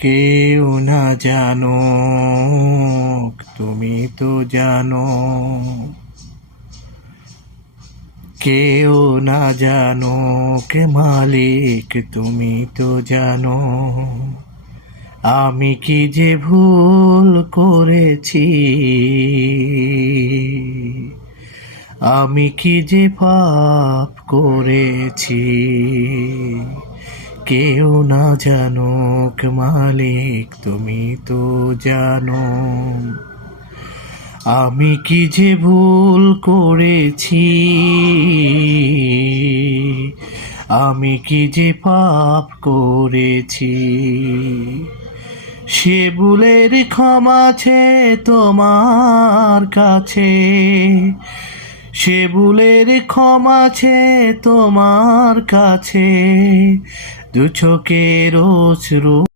কেউ না জানো, তুমি তো জানো। কেউ না জানো কে মালিক, তুমি তো জানো। আমি কি যে ভুল করেছি, আমি কি যে পাপ করেছি। কেউ না জানুক মালিক, তুমি তো জানো। আমি কি যে ভুল করেছি, আমি কি যে পাপ করেছি। সে ভুলের ক্ষমা আছে তোমার কাছে, সে ভুলের ক্ষমা আছে তোমার কাছে। দু চোখের অশ্রু